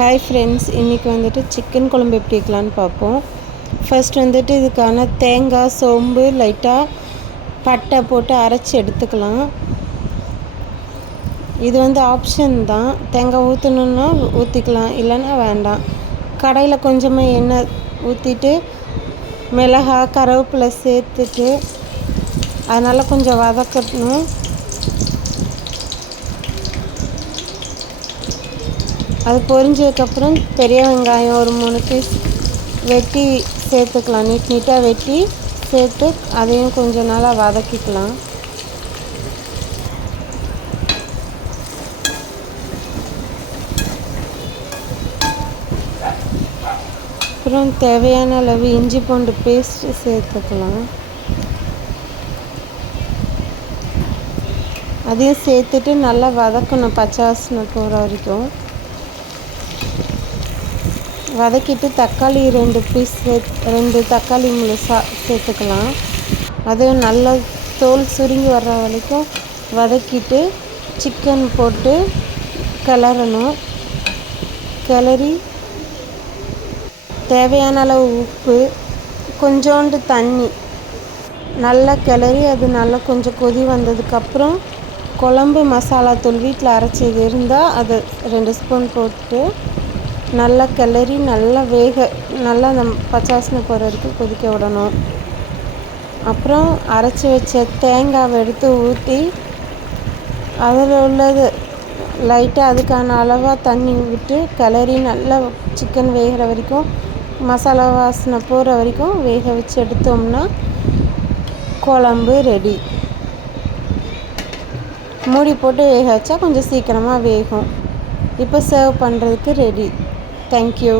Hi friends, இன்றைக்கி வந்துட்டு chicken குழம்பு எப்படி வைக்கலான்னு பார்ப்போம். ஃபர்ஸ்ட் வந்துட்டு இதுக்கான தேங்காய், சோம்பு, லைட்டாக பட்டை போட்டு அரைச்சி எடுத்துக்கலாம். இது வந்து ஆப்ஷன் தான். தேங்காய் ஊற்றணுன்னா ஊற்றிக்கலாம், இல்லைன்னா வேண்டாம். கடையில் கொஞ்சமாக எண்ணெய் ஊற்றிட்டு மிளகாய், கருவேப்பிலை சேர்த்துட்டு அதனால் கொஞ்சம் வதக்கணும். அது பொரிஞ்சதுக்கப்புறம் பெரிய வெங்காயம் ஒரு 3 பீஸ் வெட்டி சேர்த்துக்கலாம். நீட்டாக வெட்டி சேர்த்து அதையும் கொஞ்சம் நாளாக வதக்கிக்கலாம். அப்புறம் தேவையான அளவு இஞ்சி பூண்டு பேஸ்ட்டு சேர்த்துக்கலாம். அதையும் சேர்த்துட்டு நல்லா வதக்கணும், பச்சை வாசனை போகிற வரைக்கும் வதக்கிட்டு தக்காளி 2 தக்காளி முழுசாக சேர்த்துக்கலாம். அதுவும் நல்லா தோல் சுருங்கி வர்ற வரைக்கும் வதக்கிட்டு சிக்கன் போட்டு கிளறணும். கிளறி தேவையான அளவு உப்பு, கொஞ்சோண்டு தண்ணி நல்லா கிளறி அது நல்லா கொஞ்சம் கொதி வந்ததுக்கப்புறம் குழம்பு மசாலா தூள் வீட்டில் அரைச்சது இருந்தால் அது 2 ஸ்பூன் போட்டு நல்லா கிளறி நல்லா அந்த பச்சை வாசனை போகிற வரைக்கும் கொதிக்க விடணும். அப்புறம் அரைச்சி வச்ச தேங்காவை எடுத்து ஊற்றி அதில் உள்ளது லைட்டாக அதுக்கான அளவாக தண்ணி விட்டு கிளறி நல்லா சிக்கன் வேகிற வரைக்கும், மசாலா வாசனை போகிற வரைக்கும் வேக வச்சு எடுத்தோம்னா குழம்பு ரெடி. மூடி போட்டு வேக வச்சா கொஞ்சம் சீக்கிரமாக வேகும். இப்போ சர்வ் பண்ணுறதுக்கு ரெடி. Thank you.